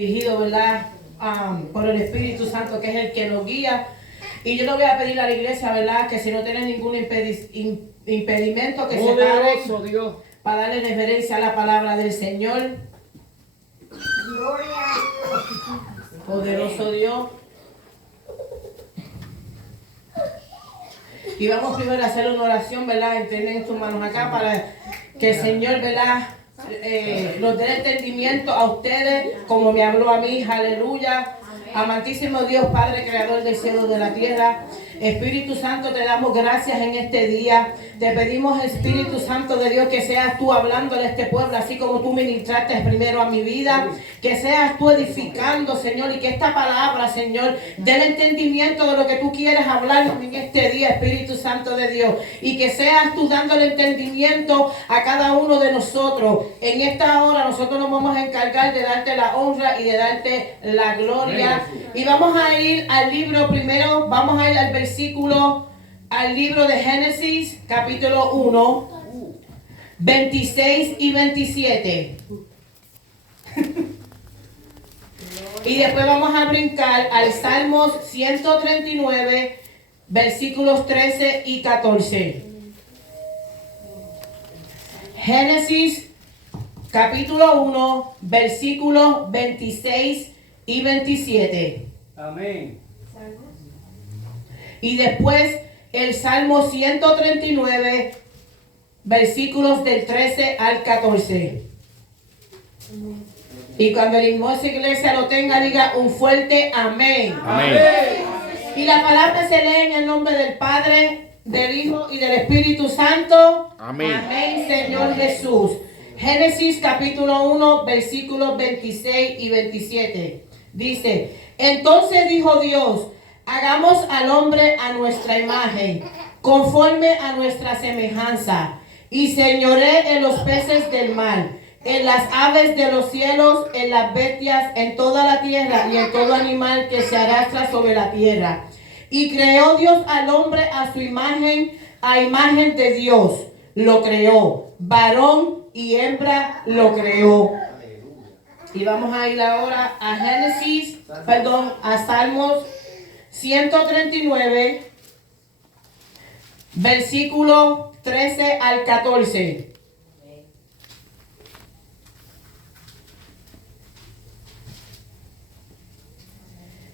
Dirigido, ¿verdad? Por el Espíritu Santo, que es el que nos guía. Y yo le voy a pedir a la iglesia, ¿verdad? Que si no tienen ningún impedimento, que se paren Dios, para darle reverencia a la palabra del Señor. Gloria a Dios. Poderoso Dios. Y vamos primero a hacer una oración, ¿verdad? Entrenen sus manos acá para que el Señor, ¿verdad? Nos dé entendimiento a ustedes, como me habló a mí, aleluya. Amantísimo Dios, Padre, creador del cielo y de la tierra, Espíritu Santo, te damos gracias en este día. Te pedimos, Espíritu Santo de Dios, que seas tú hablándole a este pueblo, así como tú ministraste primero a mi vida, que seas tú edificando, Señor, y que esta palabra, Señor, dé el entendimiento de lo que tú quieres hablar en este día, Espíritu Santo de Dios, y que seas tú dando el entendimiento a cada uno de nosotros. En esta hora nosotros nos vamos a encargar de darte la honra y de darte la gloria. Y vamos a ir al libro primero, vamos a ir al libro de Génesis, capítulo 1, 26 y 27. Y después vamos a brincar al Salmos 139, versículos 13 y 14. Génesis, capítulo 1, versículos 26 y 27. amén. Y después el Salmo 139, versículos del 13 al 14. Y cuando la hermosa iglesia lo tenga, diga un fuerte amén. Amén. Y la palabra se lee en el nombre del Padre, del Hijo y del Espíritu Santo. Amén. Amén, Señor Jesús. Génesis capítulo 1, versículos 26 y 27. Dice, entonces dijo Dios, hagamos al hombre a nuestra imagen, conforme a nuestra semejanza, y señoré en los peces del mar, en las aves de los cielos, en las bestias, en toda la tierra y en todo animal que se arrastra sobre la tierra. Y creó Dios al hombre a su imagen, a imagen de Dios lo creó, varón y hembra lo creó. Y vamos a ir ahora a a Salmos 139, versículo 13 al 14.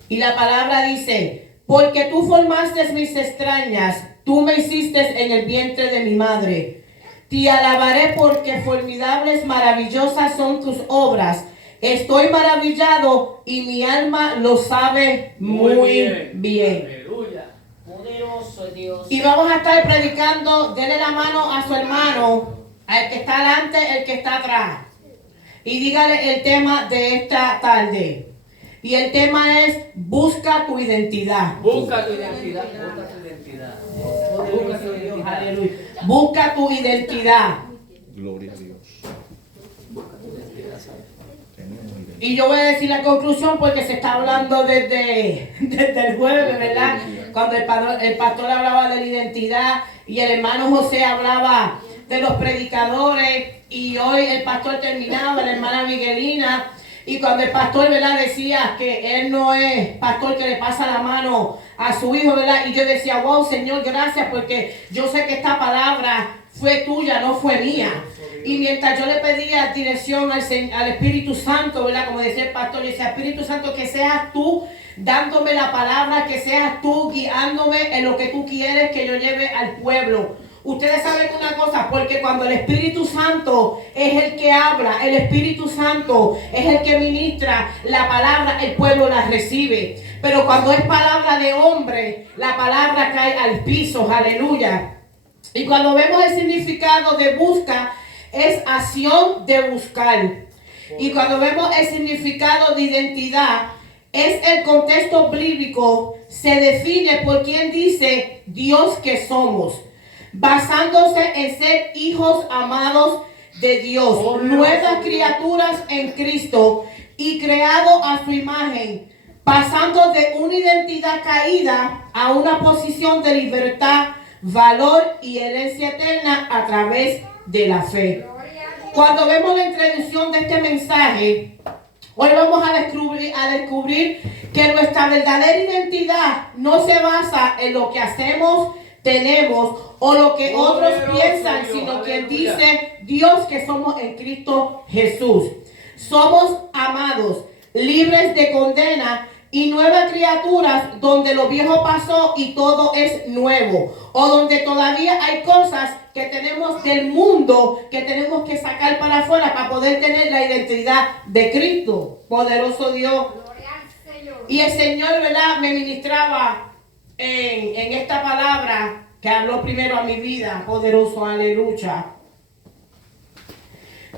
Y la palabra dice, porque tú formaste mis extrañas, tú me hiciste en el vientre de mi madre. Te alabaré porque formidables, maravillosas son tus obras. Estoy maravillado y mi alma lo sabe muy bien. Aleluya. Poderoso Dios. Y vamos a estar predicando, denle la mano a su hermano, al que está delante, el que está atrás. Y dígale el tema de esta tarde. Y el tema es, busca tu identidad. Busca tu identidad. Busca tu identidad. Busca tu identidad. Aleluya. Busca tu identidad. Gloria a Dios. Y yo voy a decir la conclusión porque se está hablando desde el jueves, ¿verdad? Cuando el pastor hablaba de la identidad y el hermano José hablaba de los predicadores y hoy el pastor terminaba, la hermana Miguelina, y cuando el pastor, ¿verdad? Decía que él no es pastor que le pasa la mano a su hijo, ¿verdad? Y yo decía, wow, Señor, gracias porque yo sé que esta palabra fue tuya, no fue mía. Y mientras yo le pedía dirección al Espíritu Santo, ¿verdad? Como decía el pastor, yo decía, Espíritu Santo, que seas tú dándome la palabra, que seas tú guiándome en lo que tú quieres que yo lleve al pueblo. Ustedes saben una cosa, porque cuando el Espíritu Santo es el que habla, el Espíritu Santo es el que ministra la palabra, el pueblo la recibe. Pero cuando es palabra de hombre, la palabra cae al piso, aleluya. Y cuando vemos el significado de busca, es acción de buscar. Y cuando vemos el significado de identidad, es el contexto bíblico, se define por quien dice Dios que somos, basándose en ser hijos amados de Dios, nuevas criaturas en Cristo y creado a su imagen, pasando de una identidad caída a una posición de libertad, valor y herencia eterna a través de la fe. Cuando vemos la introducción de este mensaje, Hoy vamos a descubrir que nuestra verdadera identidad no se basa en lo que hacemos, tenemos o lo que otros piensan, sino que dice Dios que somos en Cristo Jesús. Somos amados, libres de condena y nuevas criaturas donde lo viejo pasó y todo es nuevo, o donde todavía hay cosas que tenemos del mundo que tenemos que sacar para afuera para poder tener la identidad de Cristo. Poderoso Dios. Y el Señor, ¿verdad?, me ministraba en esta palabra que habló primero a mi vida. Poderoso, aleluya.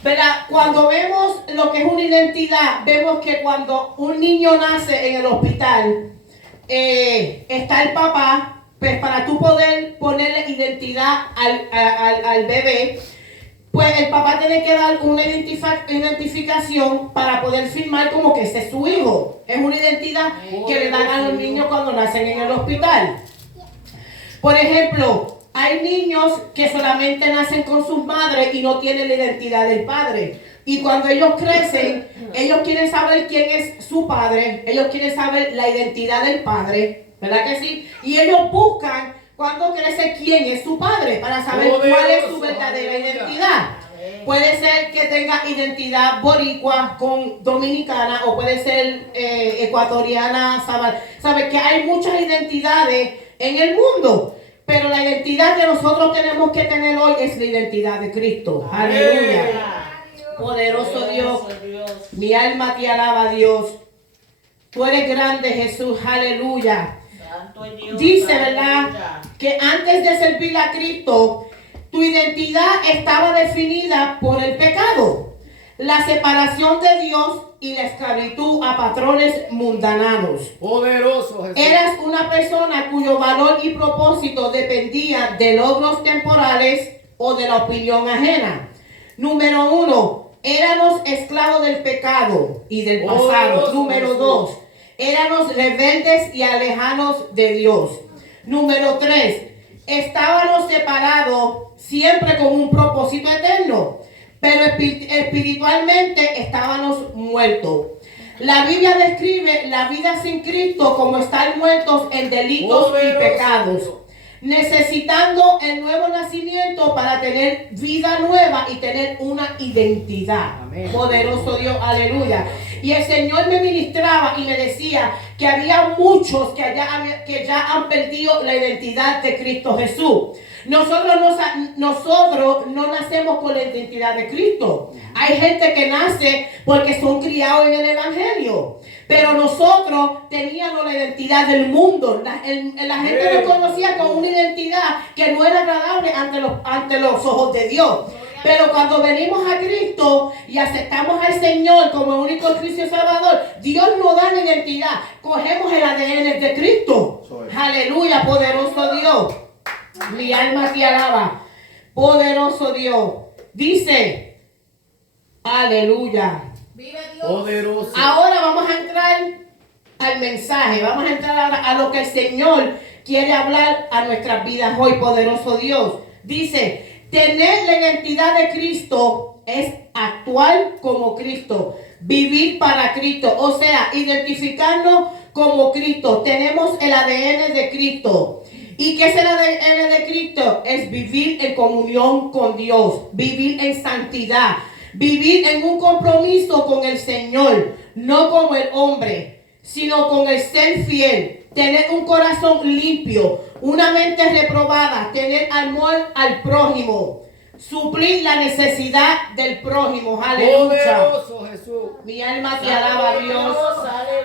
¿Verdad? Cuando vemos lo que es una identidad, vemos que cuando un niño nace en el hospital, está el papá, pues para tú poder ponerle identidad al bebé, pues el papá tiene que dar una identificación para poder firmar como que ese es su hijo. Es una identidad que le dan a los niños cuando nacen en el hospital. Por ejemplo, hay niños que solamente nacen con sus madres y no tienen la identidad del padre. Y cuando ellos crecen, ellos quieren saber quién es su padre. Ellos quieren saber la identidad del padre. ¿Verdad que sí? Y ellos buscan cuando crece quién es su padre para saber cuál es su verdadera identidad. Puede ser que tenga identidad boricua con dominicana o puede ser ecuatoriana. ¿Sabe que hay muchas identidades en el mundo? Pero la identidad que nosotros tenemos que tener hoy es la identidad de Cristo. Aleluya. Poderoso Dios. Mi alma te alaba, Dios. Tú eres grande, Jesús. Aleluya. Dice, ¿verdad?, que antes de servir a Cristo, tu identidad estaba definida por el pecado, la separación de Dios y la esclavitud a patrones mundananos. Poderoso Jesús. Eras una persona cuyo valor y propósito dependía de logros temporales o de la opinión ajena. Número 1, éramos esclavos del pecado y del pasado. Poderoso Número Jesús. 2, éramos rebeldes y alejados de Dios. Número 3, estábamos separados siempre con un propósito eterno, pero espiritualmente estábamos muertos. La Biblia describe la vida sin Cristo como estar muertos en delitos y pecados, necesitando el nuevo nacimiento para tener vida nueva y tener una identidad. Amén. Poderoso Dios, aleluya. Y el Señor me ministraba y me decía que había muchos que ya han perdido la identidad de Cristo Jesús. Nosotros no nacemos con la identidad de Cristo. Hay gente que nace porque son criados en el Evangelio. Pero nosotros teníamos la identidad del mundo. La gente nos conocía con una identidad que no era agradable ante los ojos de Dios. Pero cuando venimos a Cristo y aceptamos al Señor como único Cristo y Salvador, Dios nos da la identidad. Cogemos el ADN de Cristo. Aleluya, poderoso Dios. Mi alma te alaba. Poderoso Dios. Dice, aleluya. Vive Dios. Poderoso. Ahora vamos a entrar al mensaje. Vamos a entrar ahora a lo que el Señor quiere hablar a nuestras vidas hoy, poderoso Dios. Dice, tener la identidad de Cristo es actuar como Cristo, vivir para Cristo, o sea, identificarnos como Cristo. Tenemos el ADN de Cristo. ¿Y qué es el ADN de Cristo? Es vivir en comunión con Dios, vivir en santidad, vivir en un compromiso con el Señor, no con el hombre, sino con el ser fiel, tener un corazón limpio, una mente reprobada, tener amor al prójimo, suplir la necesidad del prójimo. Aleluya. Poderoso Jesús. Mi alma te alaba, Dios.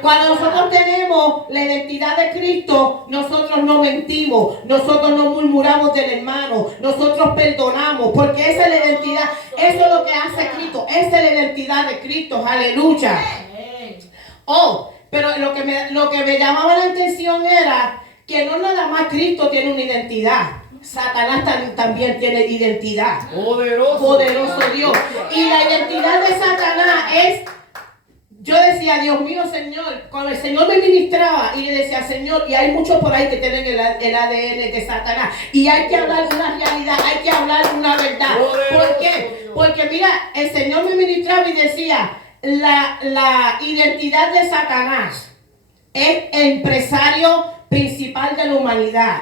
Cuando nosotros tenemos la identidad de Cristo, nosotros no mentimos, nosotros no murmuramos del hermano, nosotros perdonamos, porque esa es la identidad, eso es lo que hace Cristo, esa es la identidad de Cristo. Aleluya. Oh, pero lo que me llamaba la atención era que no nada más Cristo tiene una identidad. Satanás también tiene identidad. Poderoso Dios. Y la identidad de Satanás es, yo decía, Dios mío, Señor, cuando el Señor me ministraba y le decía, Señor, y hay muchos por ahí que tienen el ADN de Satanás, y hay que hablar una realidad, hay que hablar una verdad. ¿Por qué? Porque mira, el Señor me ministraba y decía, la identidad de Satanás es empresario principal de la humanidad.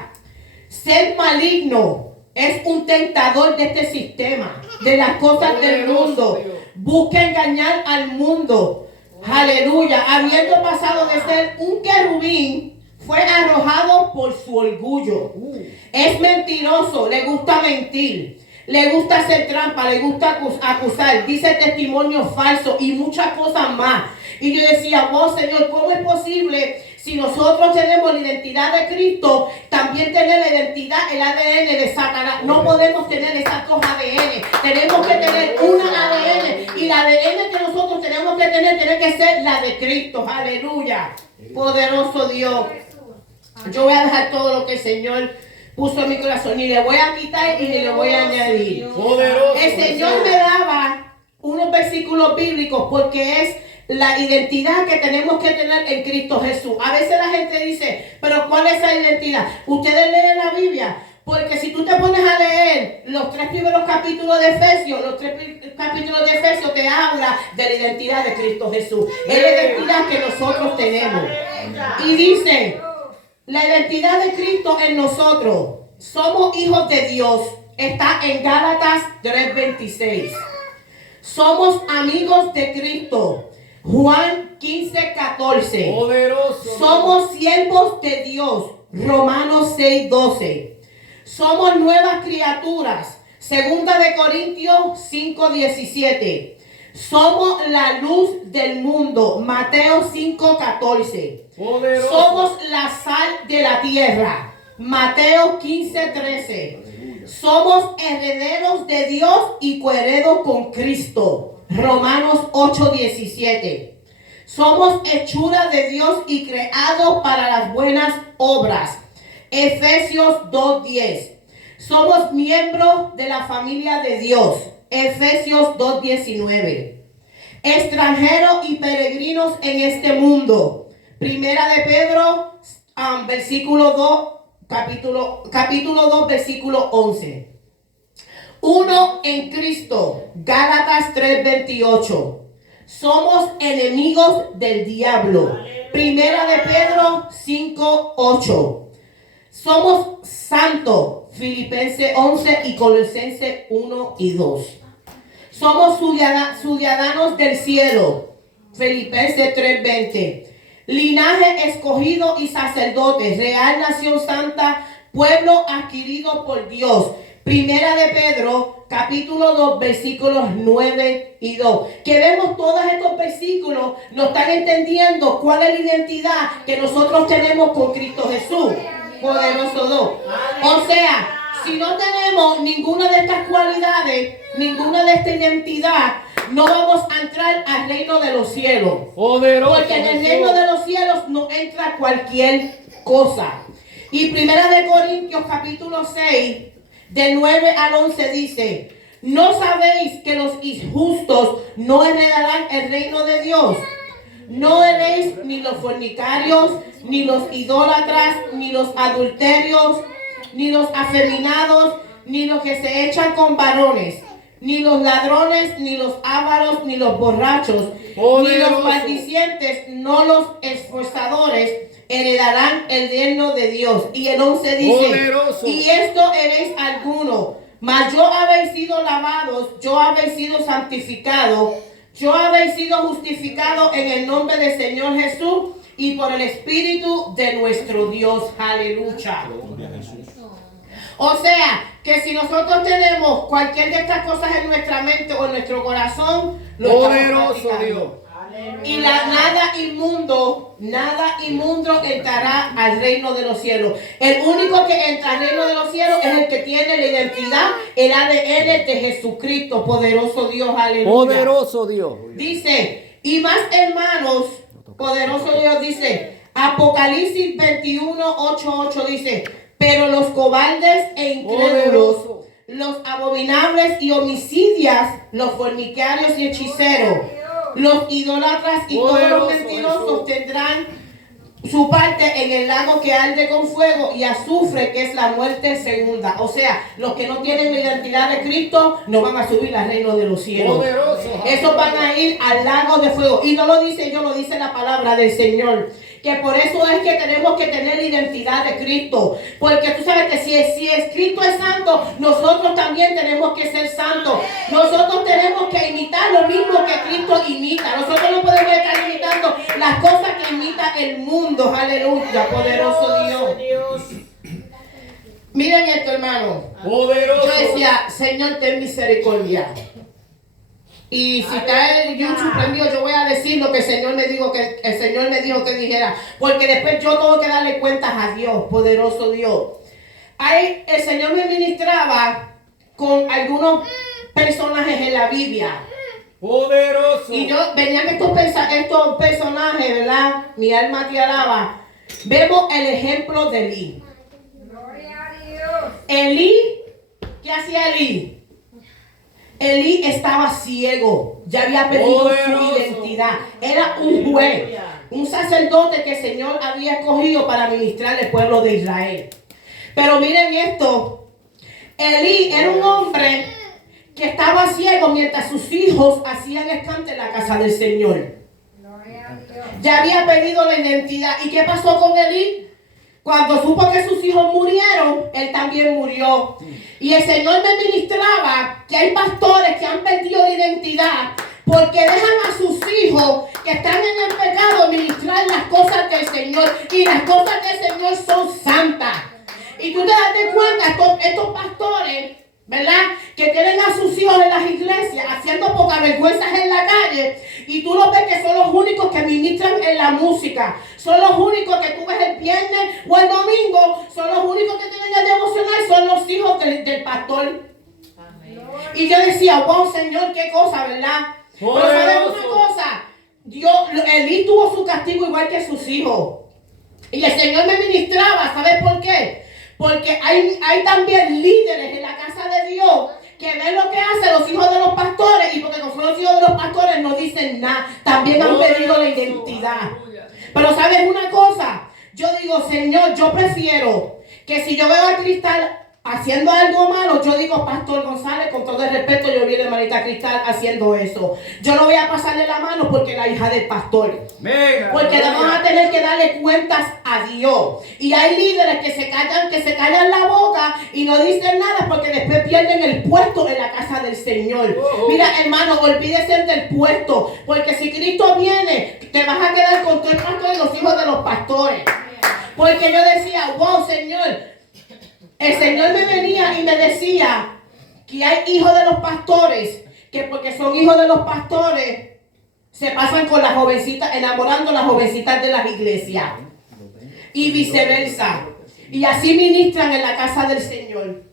Ser maligno es un tentador de este sistema, de las cosas del mundo. Busca engañar al mundo. Aleluya. Habiendo pasado de ser un querubín, fue arrojado por su orgullo. Es mentiroso, le gusta mentir. Le gusta hacer trampa, le gusta acusar, dice testimonio falso y muchas cosas más. Y yo decía, wow, Señor, ¿cómo es posible si nosotros tenemos la identidad de Cristo, también tener la identidad, el ADN de Satanás? No podemos tener esas dos ADN. Tenemos que tener una ADN. Y la ADN que nosotros tenemos que tener tiene que ser la de Cristo. Aleluya. Poderoso Dios. Yo voy a dejar todo lo que el Señor puso en mi corazón y le voy a quitar y le voy a añadir. Poderoso. El Señor me daba unos versículos bíblicos porque es la identidad que tenemos que tener en Cristo Jesús. A veces la gente dice, pero ¿cuál es esa identidad? Ustedes leen la Biblia, porque si tú te pones a leer los 3 primeros capítulos de Efesios, los 3 capítulos de Efesios te habla de la identidad de Cristo Jesús. Es la identidad que nosotros tenemos. Y dice, la identidad de Cristo en nosotros, somos hijos de Dios, está en Gálatas 3:26. Somos amigos de Cristo, Juan 15:14. Poderoso. Somos siervos de Dios, Romanos 6:12. Somos nuevas criaturas, 2 de Corintios 5:17. Somos la luz del mundo, Mateo 5:14. Poderoso. Somos la sal de la tierra, Mateo 15:13. Somos herederos de Dios y coherederos con Cristo, Romanos 8:17. Somos hechura de Dios y creados para las buenas obras, Efesios 2:10. Somos miembros de la familia de Dios, Efesios 2:19. Extranjeros y peregrinos en este mundo, Primera de Pedro, versículo 2, capítulo 2, versículo 11. Uno en Cristo, Gálatas 3:28. Somos enemigos del diablo, Primera de Pedro 5:8. Somos santos, Filipenses 11 y Colosenses 1 y 2. Somos ciudadanos del cielo, Filipenses 3:20. Linaje escogido y sacerdotes, real nación santa, pueblo adquirido por Dios. Primera de Pedro, capítulo 2, versículos 9 y 2. Que vemos todos estos versículos, nos están entendiendo cuál es la identidad que nosotros tenemos con Cristo Jesús. Poderoso Dios. O sea, si no tenemos ninguna de estas cualidades, ninguna de esta identidad, no vamos a entrar al reino de los cielos. Poderoso. Porque en el reino de los cielos no entra cualquier cosa. Y Primera de Corintios capítulo 6, del 9 al 11 dice, ¿no sabéis que los injustos no heredarán el reino de Dios? No heréis ni los fornicarios, ni los idólatras, ni los adulterios, ni los afeminados, ni los que se echan con varones, ni los ladrones, ni los ávaros, ni los borrachos, ni los maldicientes, no los esforzadores, heredarán el reino de Dios. Y el 11 dice, Poderoso. y esto heréis alguno, mas yo habéis sido lavados, yo habéis sido santificados, yo habéis sido justificados en el nombre del Señor Jesús y por el Espíritu de nuestro Dios. Aleluya. O sea, que si nosotros tenemos cualquier de estas cosas en nuestra mente o en nuestro corazón, lo estamos Poderoso practicando. Dios. Y nada inmundo entrará al reino de los cielos. El único que entra al reino de los cielos es el que tiene la identidad, el ADN de Jesucristo. Poderoso Dios, aleluya. Poderoso Dios. Dice, y más hermanos, poderoso Dios dice, Apocalipsis 21:8 dice, pero los cobardes e incrédulos, Poderoso. los abominables y homicidas, los fornicarios y hechiceros, los idólatras y todos los Poderoso mentirosos Jesús. tendrán su parte en el lago que arde con fuego y azufre, que es la muerte segunda. O sea, los que no tienen la identidad de Cristo no van a subir al reino de los cielos. Poderoso. Esos van a ir al lago de fuego. Y no lo dice yo, lo dice la palabra del Señor. Que por eso es que tenemos que tener la identidad de Cristo. Porque tú sabes que si Cristo es santo, nosotros también tenemos que ser santos. Nosotros tenemos que imitar lo mismo que Cristo imita. Nosotros no podemos estar imitando las cosas que imita el mundo. Aleluya, poderoso Dios. Miren esto, hermano. Poderoso. Yo decía, Señor, ten misericordia. Y si está el YouTube prendido, yo voy a decir lo que el Señor me dijo que dijera. Porque después yo tengo que darle cuentas a Dios, poderoso Dios. Ahí el Señor me ministraba con algunos personajes en la Biblia. Poderoso. Y yo venían estos personajes, ¿verdad? Mi alma te alaba. Vemos el ejemplo de Elí. Gloria a Dios. Elí, ¿qué hacía Elí? Elí estaba ciego, ya había perdido su identidad. Era un juez, un sacerdote que el Señor había escogido para ministrar al pueblo de Israel. Pero miren esto, Elí era un hombre que estaba ciego mientras sus hijos hacían escante en la casa del Señor. Gloria a Dios. Ya había perdido la identidad. ¿Y qué pasó con Elí? Cuando supo que sus hijos murieron, él también murió. Y el Señor me ministraba que hay pastores que han perdido la identidad porque dejan a sus hijos que están en el pecado ministrar las cosas del Señor. Y las cosas del Señor son santas. Y tú te das cuenta, estos pastores, ¿verdad? Que tienen a sus hijos en las iglesias haciendo poca vergüenzas en la calle. Y tú lo ves que son los únicos que ministran en la música. Son los únicos que tú ves el viernes o el domingo. Son los únicos que tienen el devocional. Son los hijos del pastor. Amén. Y yo decía, wow, Señor, qué cosa, ¿verdad? Pero ¿sabes una cosa? Elí tuvo su castigo igual que sus hijos. Y el Señor me ministraba, ¿sabes por qué? Porque hay también líderes en la casa de Dios que ven lo que hacen los hijos de los pastores, y porque no son los hijos de los pastores no dicen nada. También han perdido la identidad. Pero ¿sabes una cosa? Yo digo, Señor, yo prefiero que si yo veo a Cristal haciendo algo malo, yo digo, Pastor González, con todo el respeto, yo vi a hermanita Cristal haciendo eso. Yo no voy a pasarle la mano porque es la hija del pastor. Porque le vamos a tener que darle cuentas a Dios. Y hay líderes que se callan la boca y no dicen nada porque después pierden el puesto en la casa del Señor. Mira, hermano, olvídese del puesto, porque si Cristo viene, te vas a quedar con todo el pastor y los hijos de los pastores. Porque yo decía, wow, Señor, el Señor me venía y me decía que hay hijos de los pastores que porque son hijos de los pastores se pasan con las jovencitas, enamorando a las jovencitas de las iglesias y viceversa. Y así ministran en la casa del Señor.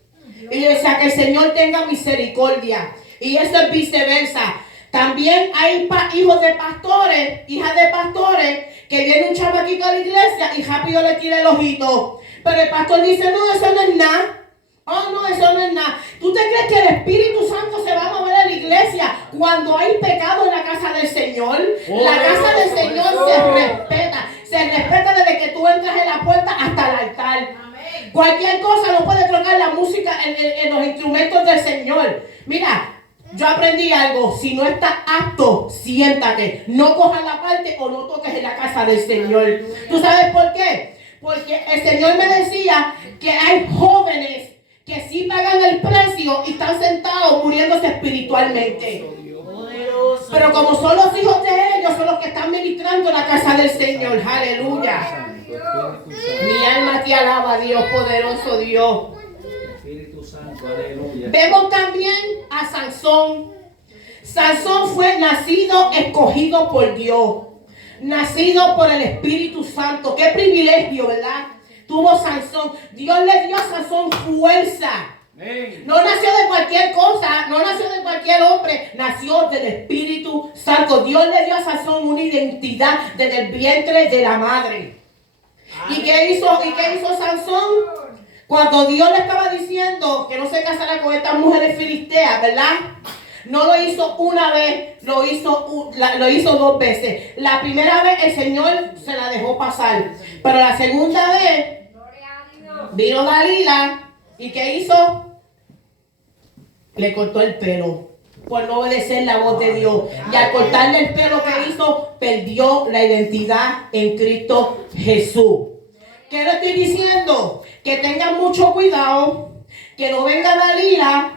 Y yo decía, que el Señor tenga misericordia. Y eso es viceversa. También hay hijos de pastores, hijas de pastores, que viene un chamaquito a la iglesia y rápido le tira el ojito. Pero el pastor dice, no, eso no es nada. Oh, no, eso no es nada. ¿Tú te crees que el Espíritu Santo se va a mover a la iglesia cuando hay pecado en la casa del Señor? La casa del Señor se respeta. Se respeta desde que tú entras en la puerta hasta el altar. Amén. Cualquier cosa no puede tocar la música en los instrumentos del Señor. Mira, yo aprendí algo. Si no estás apto, siéntate. No cojas la parte o no toques en la casa del Señor. ¿Tú sabes por qué? Porque el Señor me decía que hay jóvenes que sí pagan el precio y están sentados muriéndose espiritualmente. Poderoso. Pero como son los hijos de ellos, son los que están ministrando en la casa del Señor. Aleluya. Mi alma te alaba, Dios, poderoso Dios. Espíritu Santo, aleluya. Vemos también a Sansón. Sansón fue nacido, escogido por Dios. Nacido por el Espíritu Santo. Qué privilegio, ¿verdad? Tuvo Sansón. Dios le dio a Sansón fuerza. No nació de cualquier cosa, no nació de cualquier hombre, nació del Espíritu Santo. Dios le dio a Sansón una identidad desde el vientre de la madre. ¿Y qué hizo Sansón? Cuando Dios le estaba diciendo que no se casara con estas mujeres filisteas, ¿verdad? No lo hizo una vez, lo hizo dos veces. La primera vez el Señor se la dejó pasar, pero la segunda vez Gloria a Dios. vino Dalila y ¿qué hizo? Le cortó el pelo por no obedecer la voz de Dios. Y al cortarle el pelo que hizo, perdió la identidad en Cristo Jesús. ¿Qué le estoy diciendo? Que tengan mucho cuidado, que no venga Dalila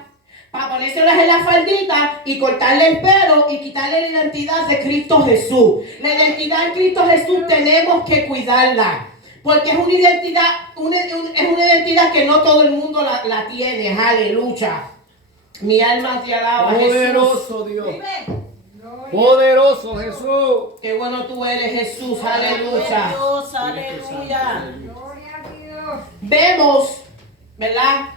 para ponérselas en la faldita y cortarle el pelo y quitarle la identidad de Cristo Jesús. La identidad en Cristo Jesús tenemos que cuidarla. Porque es una identidad, es una identidad que no todo el mundo la tiene. Aleluya. Mi alma te alaba, Jesús. Poderoso Dios. Gloria. Poderoso Jesús. Qué bueno tú eres, Jesús. Gloria a Aleluya. Dios, aleluya. Gloria a Dios. Vemos, ¿verdad?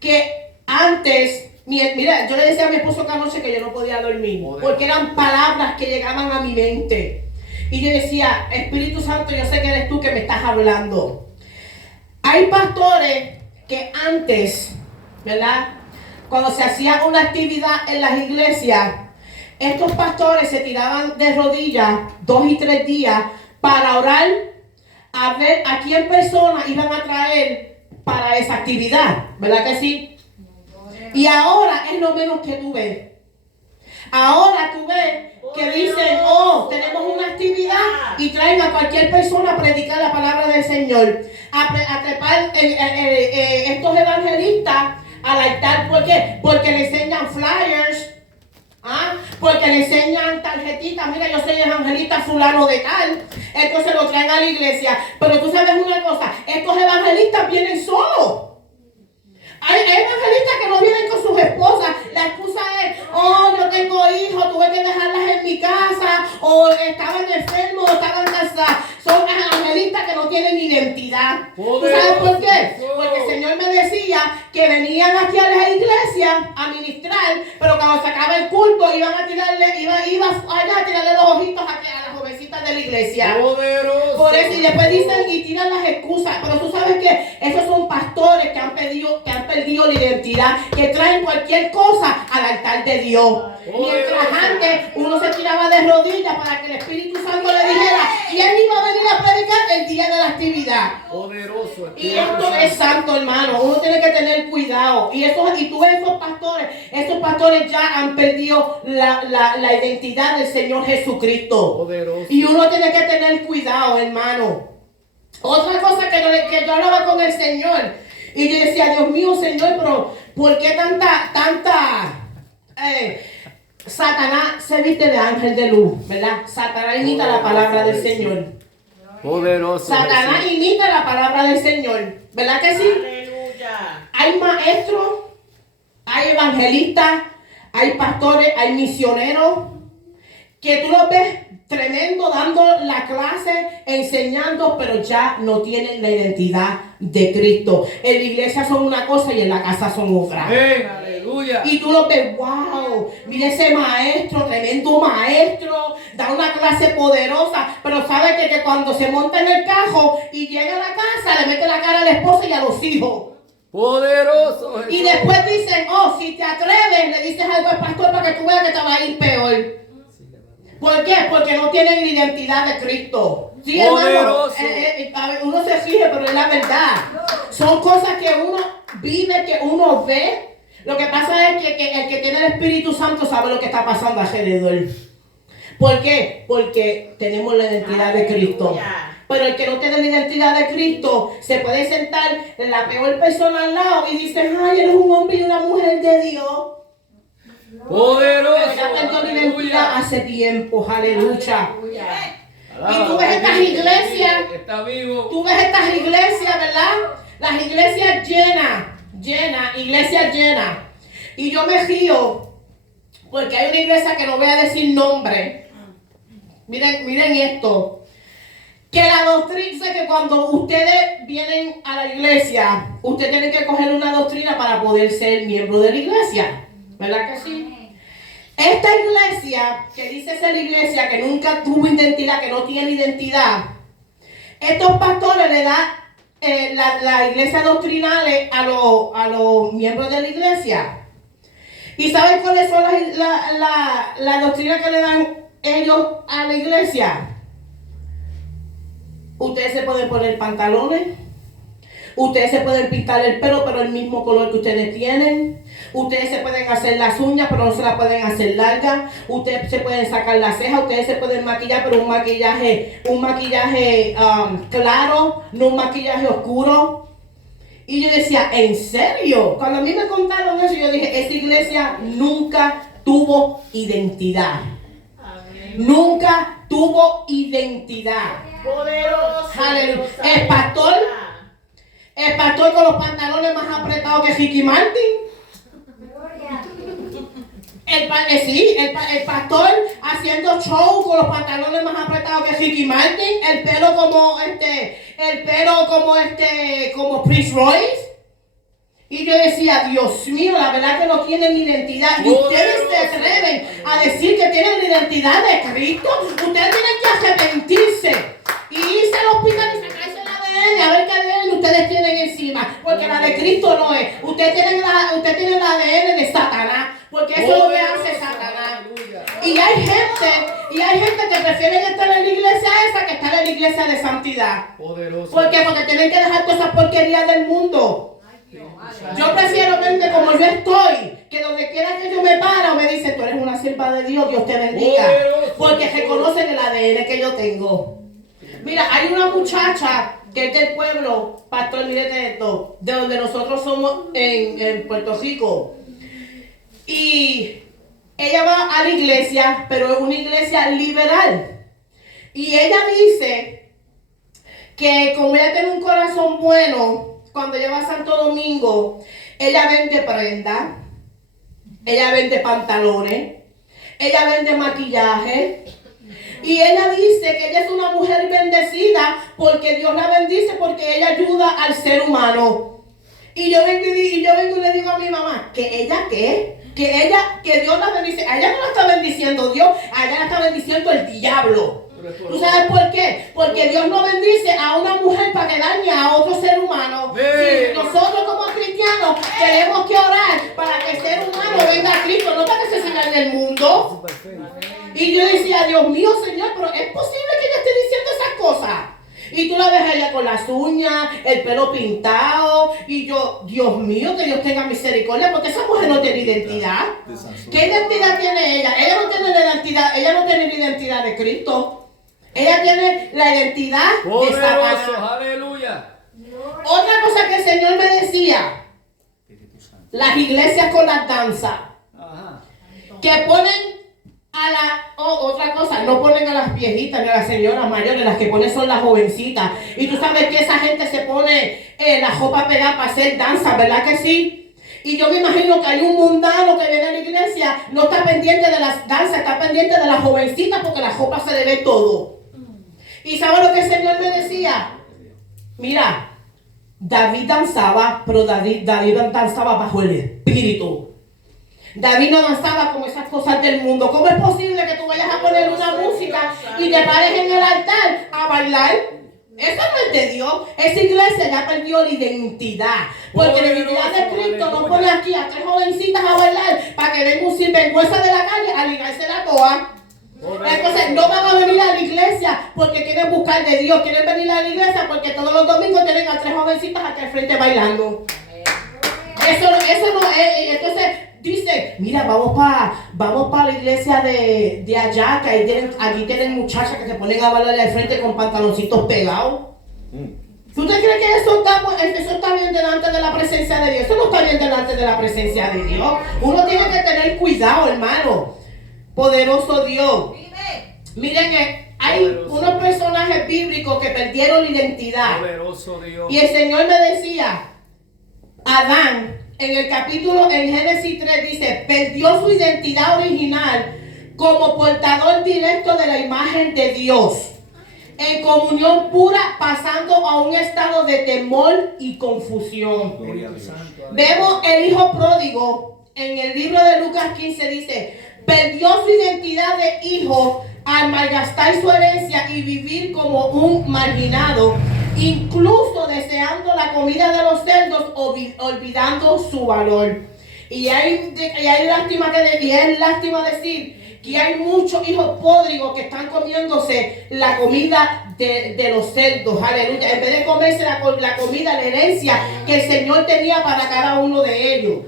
Que antes, mira, yo le decía a mi esposo cada noche que yo no podía dormir, porque eran palabras que llegaban a mi mente. Y yo decía, Espíritu Santo, yo sé que eres tú que me estás hablando. Hay pastores que antes, ¿verdad? Cuando se hacía una actividad en las iglesias, estos pastores se tiraban de rodillas 2 y 3 días para orar a ver a quién personas iban a traer para esa actividad, ¿verdad que sí? Y ahora es lo menos que tú ves. Ahora tú ves que dicen, oh, tenemos una actividad y traen a cualquier persona a predicar la palabra del Señor, a trepar estos evangelistas al altar. ¿Por qué? Porque le enseñan flyers. Porque le enseñan tarjetitas. Mira, yo soy evangelista fulano de tal. Entonces lo traen a la iglesia. Pero tú sabes una cosa, estos evangelistas vienen solos. Hay evangelistas que no vienen con sus esposas. La excusa es, oh, yo tengo hijos, tuve que dejarlas en mi casa, o estaban enfermos, o estaban cansados. Son evangelistas que no tienen identidad. ¿Tú sabes por qué? Porque el Señor me decía que venían aquí a la iglesia a ministrar, pero cuando se acaba el culto iban a tirarle, iba allá a tirarle los ojitos a las jovencitas de la iglesia. Poderoso. Por eso, y después dicen y tiran las excusas. Pero tú sabes que esos son pastores que han perdido la identidad, que traen cualquier cosa al altar de Dios. Mientras antes uno se tiraba de rodillas para que el Espíritu Santo le dijera quién iba a venir a predicar el día de la actividad. Poderoso. Y esto es santo, hermano. Uno tiene que tener cuidado. Y tú ves esos pastores ya han perdido la identidad del Señor Jesucristo. Poderoso. Y uno tiene que tener cuidado, hermano. Otra cosa que yo hablaba con el Señor. Y yo decía, Dios mío, Señor, pero ¿por qué Satanás se viste de ángel de luz, ¿verdad? Satanás imita la palabra del Señor. Poderoso. Satanás Jesús. imita la palabra del Señor, ¿verdad que sí? Aleluya. Hay maestros, hay evangelistas, hay pastores, hay misioneros, que tú los ves tremendo dando la clase, enseñando, pero ya no tienen la identidad de Cristo. En la iglesia son una cosa y en la casa son otra. Amén. Aleluya. Y tú lo ves, wow, mira ese maestro, tremendo maestro, da una clase poderosa, pero sabe que cuando se monta en el carro y llega a la casa, le mete la cara a la esposa y a los hijos. Poderoso Jesús. Y después dicen, oh, si te atreves, le dices algo al pastor para que tú veas que te va a ir peor. ¿Por qué? Porque no tienen la identidad de Cristo. Sí, hermano, Poderoso. a ver, uno se fije, pero es la verdad. Son cosas que uno vive, que uno ve. Lo que pasa es que el que tiene el Espíritu Santo sabe lo que está pasando alrededor. ¿Por qué? Porque tenemos la identidad de Cristo. Aleluya. Pero el que no tiene la identidad de Cristo se puede sentar en la peor persona al lado y dice, ay, eres un hombre y una mujer de Dios. Poderoso. Pero ya perdió la identidad Aleluya. hace tiempo, aleluya. Alaba, Y tú ves estas iglesias. Está vivo. Tú ves estas iglesias, ¿verdad? Las iglesias iglesias llenas. Y yo me río porque hay una iglesia que no voy a decir nombre. Miren esto. Que la doctrina dice que cuando ustedes vienen a la iglesia, ustedes tienen que coger una doctrina para poder ser miembro de la iglesia. ¿Verdad que sí? Esta iglesia, que dice ser iglesia, que nunca tuvo identidad, que no tiene identidad, estos pastores le dan la iglesia doctrinales a los miembros de la iglesia. ¿Y saben cuáles son la doctrina que le dan ellos a la iglesia? Ustedes se pueden poner pantalones, ustedes se pueden pintar el pelo, pero el mismo color que ustedes tienen. Ustedes se pueden hacer las uñas, pero no se las pueden hacer largas. Ustedes se pueden sacar las cejas, ustedes se pueden maquillar, pero un maquillaje claro, no un maquillaje oscuro. Y yo decía, ¿en serio? Cuando a mí me contaron eso, yo dije, esa iglesia nunca tuvo identidad. Nunca tuvo identidad. Poderoso. Aleluya. Dios El pastor con los pantalones más apretados que Ricky Martin. Gloria. El pastor haciendo show con los pantalones más apretados que Ricky Martin, el pelo como Prince Royce. Y yo decía, Dios mío, la verdad que no tienen identidad. Y ustedes se atreven a decir que tienen la identidad de Cristo. Ustedes tienen que arrepentirse y irse al hospital y sacarse el ADN, a ver qué ADN ustedes tienen encima. Porque la de Cristo no es. Ustedes tienen el ADN de Satanás. Porque eso es lo que hace Satanás. Y hay gente que prefiere estar en la iglesia esa que estar en la iglesia de santidad. Poderoso. ¿Por qué? Porque tienen que dejar todas esas porquerías del mundo. Yo prefiero verte como yo estoy, que donde quiera que yo me paro me dice, tú eres una sierva de Dios, Dios te bendiga. Porque reconocen el ADN que yo tengo. Mira, hay una muchacha que es del pueblo, pastor, mírate esto, de donde nosotros somos en Puerto Rico. Y ella va a la iglesia, pero es una iglesia liberal. Y ella dice que como ella tiene un corazón bueno, cuando ella va a Santo Domingo, ella vende prendas, ella vende pantalones, ella vende maquillaje. Y ella dice que ella es una mujer bendecida porque Dios la bendice, porque ella ayuda al ser humano. Y yo vengo y le digo a mi mamá, ¿que ella qué? Que Dios la bendice. A ella no la está bendiciendo Dios, a ella la está bendiciendo el diablo. ¿Tú sabes por qué? Porque Dios no bendice a una mujer para que dañe a otro ser humano. Si nosotros como cristianos tenemos que orar para que el ser humano venga a Cristo, no para que se siga en el mundo. Y yo decía, Dios mío, Señor, pero es posible que ella esté diciendo esas cosas. Y tú la ves a ella con las uñas, el pelo pintado. Y yo, Dios mío, que Dios tenga misericordia, porque esa mujer no tiene identidad. ¿Qué identidad tiene ella? Ella no tiene la identidad de Cristo. Ella tiene la identidad de Satanás. Aleluya. Otra cosa que el Señor me decía, las iglesias con las danzas, que ponen otra cosa, no ponen a las viejitas ni a las señoras mayores, las que ponen son las jovencitas. Y tú sabes que esa gente se pone la ropa pegada para hacer danza, ¿verdad que sí? Y yo me imagino que hay un mundano que viene a la iglesia, no está pendiente de las danzas, está pendiente de las jovencitas porque la ropa se le ve todo. ¿Y sabes lo que el Señor me decía? Mira, David danzaba, pero David danzaba bajo el Espíritu. David no danzaba como esas cosas del mundo. ¿Cómo es posible que tú vayas a poner una música y te pares en el altar a bailar? Eso no es de Dios. Esa iglesia ya perdió la identidad. Porque la identidad de Cristo no pone aquí a tres jovencitas a bailar para que venga un sinvergüenza de la calle a ligarse la toa. Entonces no van a venir a la iglesia porque quieren buscar de Dios. Quieren venir a la iglesia porque todos los domingos tienen a tres jovencitas aquí al frente bailando. Eso no es. Entonces dice, mira, vamos para la iglesia de allá, que aquí tienen muchachas que se ponen a bailar al frente con pantaloncitos pegados. ¿Tú te crees que eso está bien delante de la presencia de Dios? Eso no está bien delante de la presencia de Dios. Uno tiene que tener cuidado, hermano. Poderoso Dios. Miren, hay unos personajes bíblicos que perdieron la identidad. Poderoso Dios. Y el Señor me decía, Adán, en Génesis 3 dice, perdió su identidad original como portador directo de la imagen de Dios, en comunión pura, pasando a un estado de temor y confusión. Vemos el hijo pródigo en el libro de Lucas 15, dice, perdió su identidad de hijo al malgastar su herencia y vivir como un marginado, incluso deseando la comida de los cerdos, olvidando su valor. Y hay lástima y es lástima decir que hay muchos hijos pródigos que están comiéndose la comida de los cerdos, aleluya, en vez de comerse la comida, la herencia que el Señor tenía para cada uno de ellos.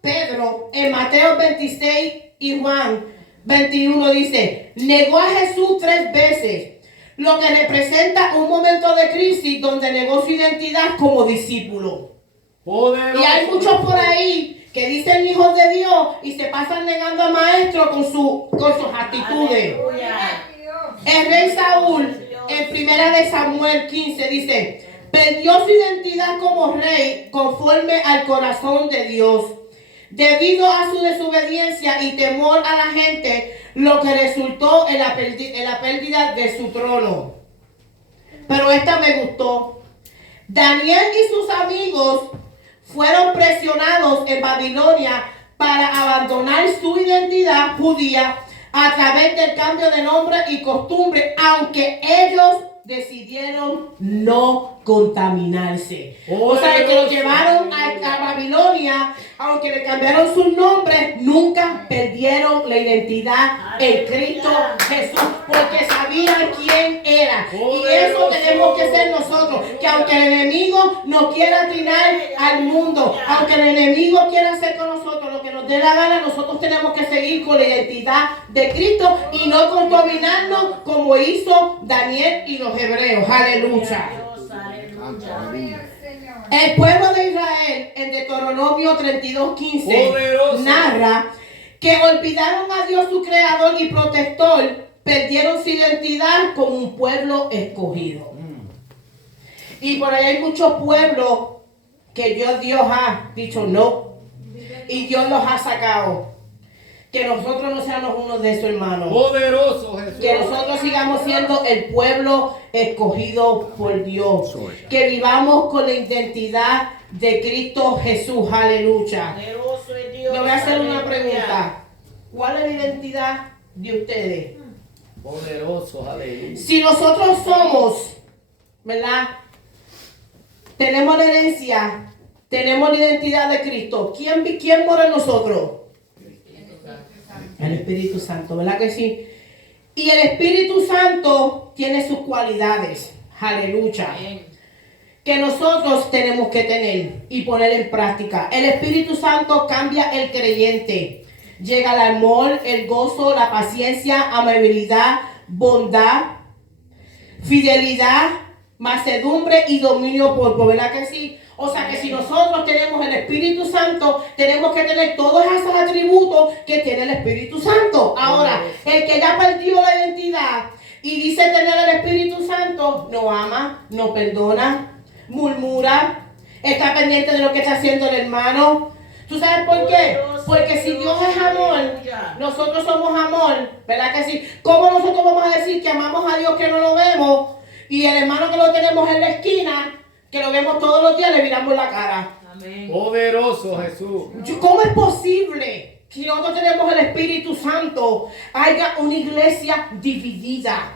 Pedro, en Mateo 26 y Juan 21 dice, negó a Jesús 3 veces, lo que representa un momento de crisis donde negó su identidad como discípulo. Poderoso. Y hay muchos por ahí que dicen hijos de Dios y se pasan negando al maestro con sus actitudes. Aleluya. El rey Saúl, en primera de Samuel 15, dice, perdió su identidad como rey conforme al corazón de Dios. Debido a su desobediencia y temor a la gente, lo que resultó en la pérdida de su trono. Pero esta me gustó. Daniel y sus amigos fueron presionados en Babilonia para abandonar su identidad judía a través del cambio de nombre y costumbre, aunque ellos decidieron no contaminarse. O sea, que lo llevaron a Babilonia, aunque le cambiaron sus nombres, nunca perdieron la identidad en Cristo Jesús, porque sabían quién era. Y eso tenemos que ser nosotros, que aunque el enemigo nos quiera tirar al mundo, aunque el enemigo quiera hacer con nosotros lo que nos dé la gana, nosotros tenemos que seguir con la identidad de Cristo y no contaminarnos como hizo Daniel y los hebreos. Aleluya. Gloria al Señor. El pueblo de Israel en Deuteronomio 32:15 narra que olvidaron a Dios su creador y protector, perdieron su identidad como un pueblo escogido. Y por ahí hay muchos pueblos que Dios ha dicho no y Dios los ha sacado. Que nosotros no seamos uno de esos, hermanos. Poderoso Jesús. Que nosotros sigamos siendo el pueblo escogido por Dios. Que vivamos con la identidad de Cristo Jesús. Aleluya. Poderoso es Dios. Le voy a hacer una Aleluya. pregunta. ¿Cuál es la identidad de ustedes? Poderoso, aleluya. Si nosotros somos, ¿verdad? Tenemos la herencia, tenemos la identidad de Cristo. ¿Quién mora en nosotros? El Espíritu Santo, ¿verdad que sí? Y el Espíritu Santo tiene sus cualidades, aleluya, que nosotros tenemos que tener y poner en práctica. El Espíritu Santo cambia el creyente. Llega el amor, el gozo, la paciencia, amabilidad, bondad, fidelidad, mansedumbre y dominio propio, ¿verdad que sí? O sea que si nosotros tenemos el Espíritu Santo, tenemos que tener todos esos atributos que tiene el Espíritu Santo. Ahora, el que ya perdió la identidad y dice tener el Espíritu Santo, no ama, no perdona, murmura, está pendiente de lo que está haciendo el hermano. ¿Tú sabes por qué? Porque si Dios es amor, nosotros somos amor, ¿verdad que sí? ¿Cómo nosotros vamos a decir que amamos a Dios que no lo vemos y el hermano que lo tenemos en la esquina, que lo vemos todos los días, le miramos la cara? Amén. Poderoso Jesús. ¿Cómo es posible que nosotros tenemos el Espíritu Santo, haya una iglesia dividida?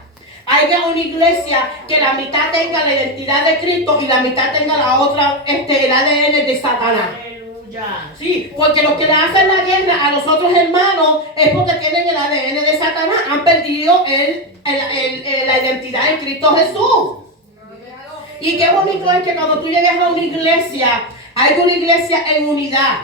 Haya una iglesia que la mitad tenga la identidad de Cristo y la mitad tenga la otra, el ADN de Satanás. Aleluya. Sí, porque los que le hacen la guerra a los otros hermanos es porque tienen el ADN de Satanás, han perdido la identidad en Cristo Jesús. Y qué bonito es que cuando tú llegues a una iglesia, hay una iglesia en unidad.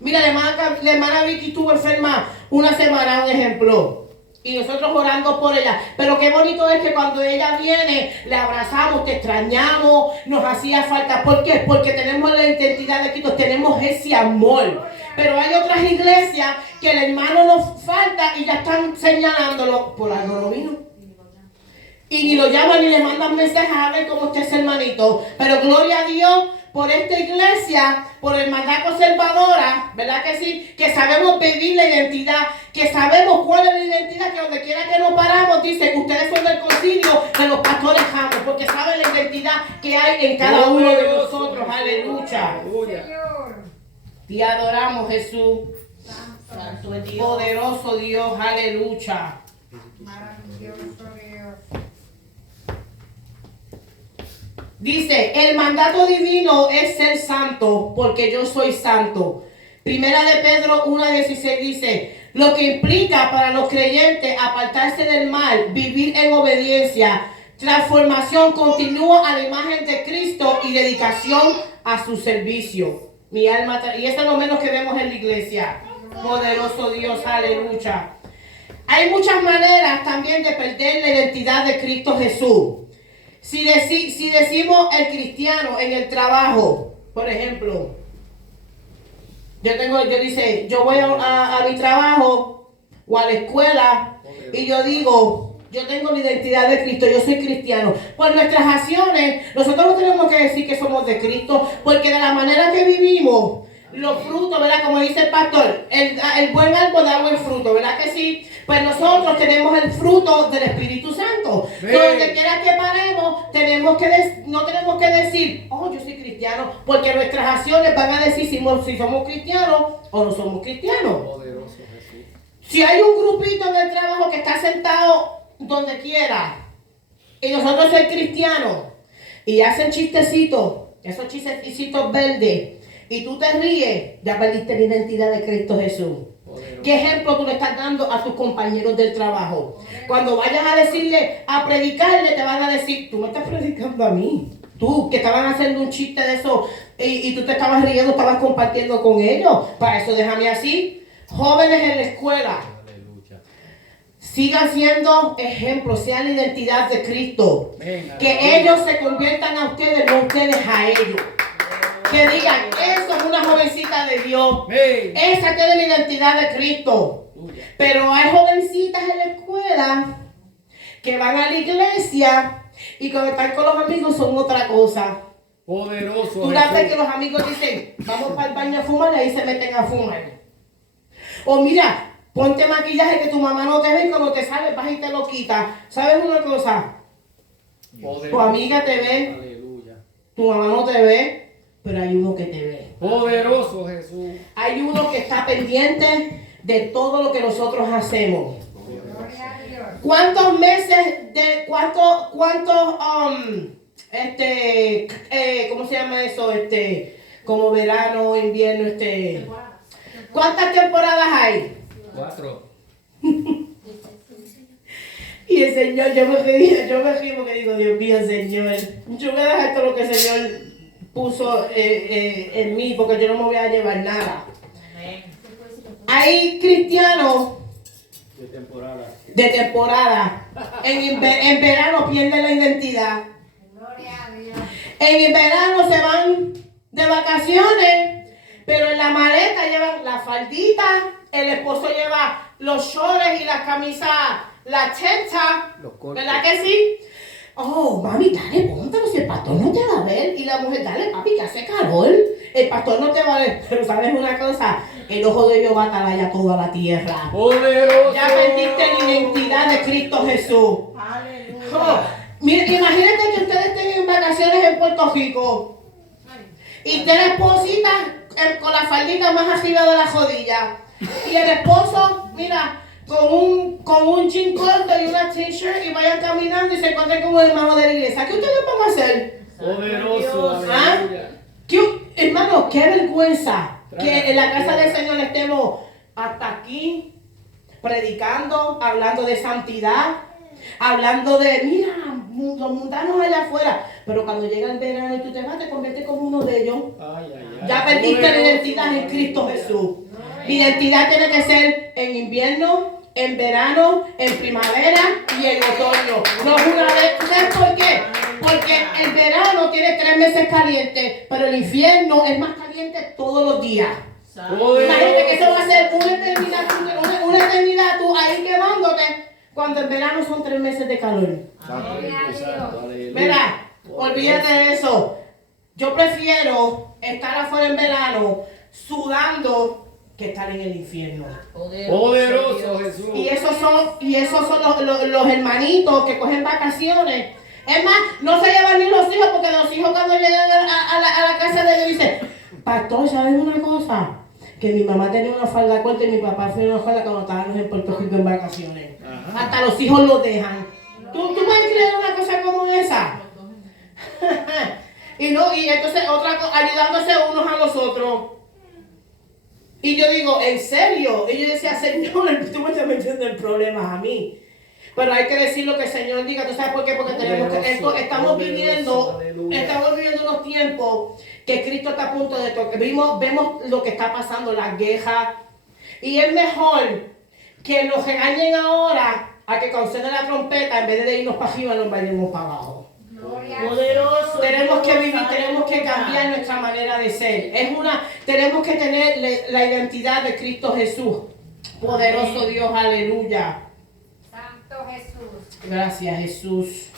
Mira, la hermana Vicky estuvo enferma una semana, un ejemplo, y nosotros orando por ella. Pero qué bonito es que cuando ella viene, le abrazamos, te extrañamos, nos hacía falta. ¿Por qué? Porque tenemos la identidad de Cristo, tenemos ese amor. Pero hay otras iglesias que el hermano nos falta y ya están señalándolo. Por algo no vino. Y ni lo llaman ni le mandan mensajes a ver cómo está ese hermanito. Pero gloria a Dios por esta iglesia, por hermandad conservadora, ¿verdad que sí? Que sabemos vivir la identidad, que sabemos cuál es la identidad, que donde quiera que nos paramos, dice que ustedes son del concilio de los pastores Jamos, porque saben la identidad que hay en cada uno de nosotros. Aleluya. Aleluya. Señor. Te adoramos, Jesús. Santo es Dios. Poderoso Dios, aleluya. Maravilloso Dios. Dice, el mandato divino es ser santo, porque yo soy santo. Primera de Pedro 1:16 dice, lo que implica para los creyentes apartarse del mal, vivir en obediencia, transformación continua a la imagen de Cristo y dedicación a su servicio. Mi alma, y eso es lo menos que vemos en la iglesia. Poderoso Dios, aleluya. Hay muchas maneras también de perder la identidad de Cristo Jesús. Si decimos el cristiano en el trabajo, por ejemplo, yo voy a mi trabajo o a la escuela y yo digo, yo tengo la identidad de Cristo, yo soy cristiano. Por nuestras acciones, nosotros no tenemos que decir que somos de Cristo, porque de la manera que vivimos, los frutos, ¿verdad? Como dice el pastor, el buen árbol da buen fruto, ¿verdad que sí? Pues nosotros tenemos el fruto del Espíritu Santo. Sí. Donde quiera que paremos, no tenemos que decir, oh, yo soy cristiano, porque nuestras acciones van a decir si somos cristianos o no somos cristianos. Poderoso Jesús. Si hay un grupito en el trabajo que está sentado donde quiera y nosotros somos cristianos y hacen chistecitos, esos chistecitos verdes, y tú te ríes, ya perdiste la identidad de Cristo Jesús. Poderoso. ¿Qué ejemplo tú le estás dando a tus compañeros del trabajo? Cuando vayas a decirle, a predicarle, te van a decir, tú me estás predicando a mí. Tú, que estaban haciendo un chiste de eso y tú te estabas riendo, estabas compartiendo con ellos. Para eso déjame así. Jóvenes en la escuela, Aleluya. sigan siendo ejemplos, sean la identidad de Cristo. Amén, Que aleluya. ellos se conviertan a ustedes, no ustedes a ellos. Que digan, eso es una jovencita de Dios. Amén. Esa tiene la identidad de Cristo. Aleluya. Pero hay jovencitas en la escuela que van a la iglesia y cuando están con los amigos son otra cosa. Poderoso Tú la ves que Jesús. los amigos dicen, vamos para el baño a fumar y ahí se meten a fumar. O mira, ponte maquillaje que tu mamá no te ve y cuando te sale vas y te lo quitas. ¿Sabes una cosa? Poderoso. Tu amiga te ve, Aleluya. tu mamá no te ve, pero hay uno que te ve. Poderoso Jesús. Hay uno que está pendiente de todo lo que nosotros hacemos. ¿Cuántos meses de ¿cómo se llama eso? Como verano, invierno, ¿cuántas temporadas hay? 4. Y el Señor, yo me río porque digo, Dios mío, Señor, yo voy a dejar todo lo que el Señor puso en mí, porque yo no me voy a llevar nada. Hay cristianos de temporada. En verano pierden la identidad. En verano se van de vacaciones, pero en la maleta llevan la faldita, el esposo lleva los shorts y la camisa, la cheta, ¿verdad que sí? Oh, mami, dale, póntelo si el pastor no te va a ver. Y la mujer, dale, papi, que hace calor. El pastor no te va a ver. Pero ¿sabes una cosa? El ojo de Jehová atalaya toda la tierra. Poderoso. Ya perdiste la identidad de Cristo Jesús. Oh, mira, imagínate que ustedes estén en vacaciones en Puerto Rico. Y usted la esposita con la faldita más arriba de la rodilla. Y el esposo, mira, con un jean corto y una t-shirt y vayan caminando y se encuentren con un hermano de la iglesia. ¿Qué ustedes van a hacer? Poderoso. ¿Ah? Aleluya. Hermano, qué vergüenza que en la casa del Señor estemos hasta aquí predicando, hablando de santidad, hablando de, mira, los mundanos allá afuera. Pero cuando llega el verano y tú te vas, te conviertes como uno de ellos. Ay, ay, ay. Ya perdiste la Poderoso. identidad en Cristo Jesús. La identidad tiene que ser en invierno, en verano, en primavera y en otoño. No es una vez. ¿Sabes por qué? Porque el verano tiene 3 meses caliente, pero el infierno es más caliente todos los días. Imagínate que eso va a ser una eternidad tú ahí quemándote, cuando el verano son 3 meses de calor. Mira, olvídate de eso. Yo prefiero estar afuera en verano sudando que estar en el infierno. Poderoso Jesús. Y esos son los hermanitos que cogen vacaciones. Es más, no se llevan ni los hijos, porque los hijos cuando llegan a la casa de ellos dicen, pastor, ¿sabes una cosa? Que mi mamá tenía una falda corta y mi papá tenía una falda cuando estábamos en Puerto Rico en vacaciones. Ajá. Hasta los hijos los dejan. ¿Tú puedes creer una cosa como esa? Y entonces otra cosa, ayudándose unos a los otros. Y yo digo, ¿en serio? Y yo decía, Señor, tú me estás metiendo en problemas a mí. Pero hay que decir lo que el Señor diga. ¿Tú sabes por qué? Porque estamos viviendo unos tiempos que Cristo está a punto de tocar. Vemos lo que está pasando, la guerra. Y es mejor que nos regañen ahora a que conceden la trompeta en vez de irnos para arriba, nos vayamos para abajo. Poderoso. Tenemos que Dios, vivir, tenemos que cambiar aleluya. nuestra manera de ser. Tenemos que tener la identidad de Cristo Jesús. Poderoso Dios, aleluya. Santo Jesús. Gracias, Jesús.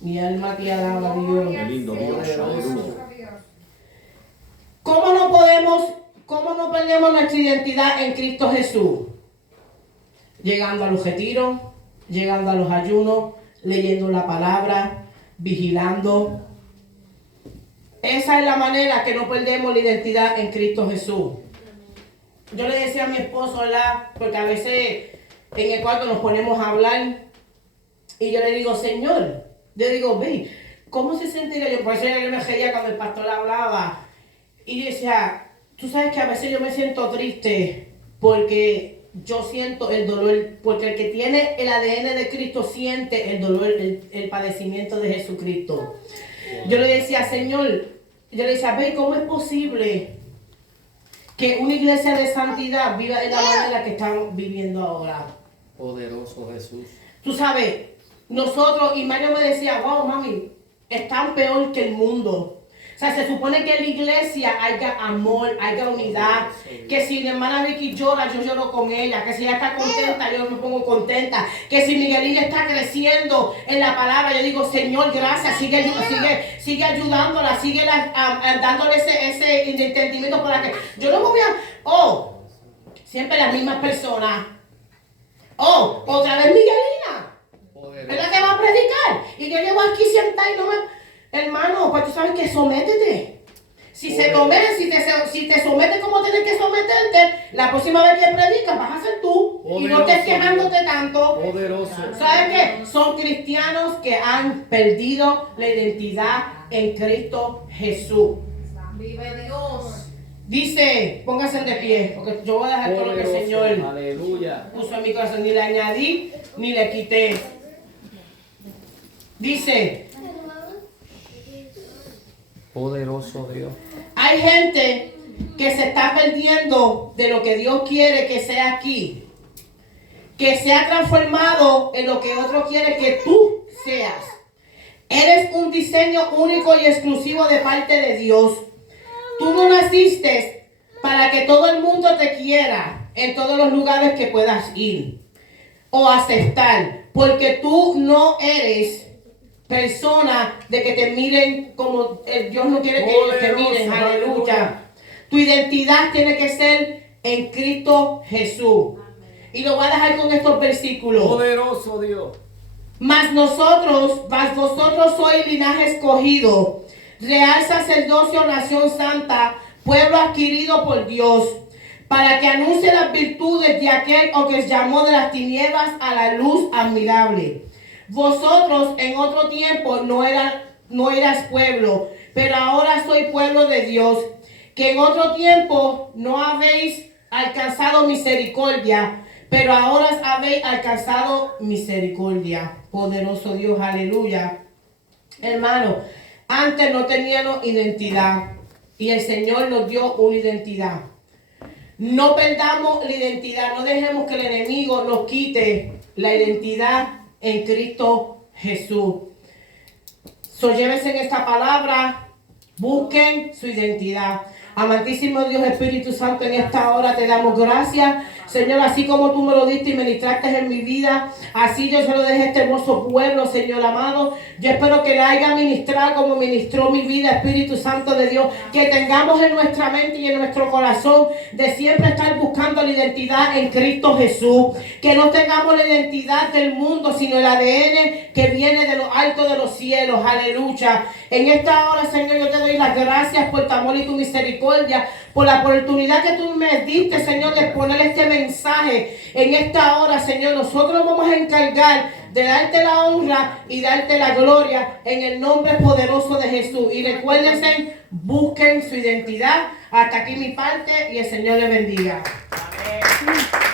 Mi alma te alaba, Dios. Gloria al lindo Señor, Dios, nuestro Dios. ¿Cómo no perdemos nuestra identidad en Cristo Jesús? Llegando a los retiros, llegando a los ayunos, leyendo la palabra, vigilando. Esa es la manera que no perdemos la identidad en Cristo Jesús. Yo le decía a mi esposo, ¿verdad? Porque a veces en el cuarto nos ponemos a hablar y yo le digo, Señor, yo digo, ve, ¿cómo se sentiría yo? Por eso yo me reía cuando el pastor hablaba y yo decía, tú sabes que a veces yo me siento triste porque yo siento el dolor, porque el que tiene el ADN de Cristo siente el dolor, el padecimiento de Jesucristo. Yo le decía, Señor, yo le decía, ve, ¿cómo es posible que una iglesia de santidad viva de la manera que estamos viviendo ahora? Poderoso Jesús. Tú sabes, nosotros, y Mario me decía, wow, mami, están peor que el mundo. O sea, se supone que en la iglesia haya amor, haya unidad. Que si mi hermana Vicky llora, yo lloro con ella. Que si ella está contenta, yo me pongo contenta. Que si Miguelina está creciendo en la palabra, yo digo, Señor, gracias. Sigue ayudándola, sigue dándole ese entendimiento para que yo no me voy a... siempre las mismas personas. Otra vez Miguelina. ¿Es la que va a predicar? Y yo llevo aquí sentada y no me... Hermano, pues tú sabes que sométete. Si te sometes como tienes que someterte, la próxima vez que predicas vas a ser tú. Y no estés quejándote tanto. Poderoso. ¿Sabes qué? Son cristianos que han perdido la identidad en Cristo Jesús. Vive Dios. Dice, pónganse de pie, porque yo voy a dejar todo lo que el Poderoso. Señor Aleluya. puso en mi corazón. Ni le añadí, ni le quité. Dice... Poderoso Dios. Hay gente que se está perdiendo de lo que Dios quiere que sea aquí. Que sea transformado en lo que otro quiere que tú seas. Eres un diseño único y exclusivo de parte de Dios. Tú no naciste para que todo el mundo te quiera en todos los lugares que puedas ir o aceptar. Porque tú no eres persona de que te miren como Dios no quiere que ellos te miren. Aleluya. Tu identidad tiene que ser en Cristo Jesús. Y lo voy a dejar con estos versículos. Poderoso Dios. Mas vosotros sois linaje escogido, real sacerdocio, nación santa, pueblo adquirido por Dios, para que anuncie las virtudes de aquel que os llamó de las tinieblas a la luz admirable. Vosotros en otro tiempo no eras pueblo, pero ahora soy pueblo de Dios, que en otro tiempo no habéis alcanzado misericordia, pero ahora habéis alcanzado misericordia. Poderoso Dios, aleluya. Hermano, antes no teníamos identidad y el Señor nos dio una identidad. No perdamos la identidad, no dejemos que el enemigo nos quite la identidad en Cristo Jesús. Llévense en esta palabra, busquen su identidad. Amantísimo Dios Espíritu Santo, en esta hora te damos gracias. Señor, así como tú me lo diste y ministraste en mi vida, así yo se lo dejé a este hermoso pueblo, Señor amado. Yo espero que le haya ministrado como ministró mi vida, Espíritu Santo de Dios. Que tengamos en nuestra mente y en nuestro corazón de siempre estar buscando la identidad en Cristo Jesús. Que no tengamos la identidad del mundo, sino el ADN que viene de lo alto de los cielos. Aleluya. En esta hora, Señor, yo te doy las gracias por tu amor y tu misericordia, por la oportunidad que tú me diste, Señor, de poner este mensaje en esta hora, Señor. Nosotros vamos a encargar de darte la honra y darte la gloria en el nombre poderoso de Jesús. Y recuérdense, busquen su identidad. Hasta aquí mi parte y el Señor le bendiga. Amén.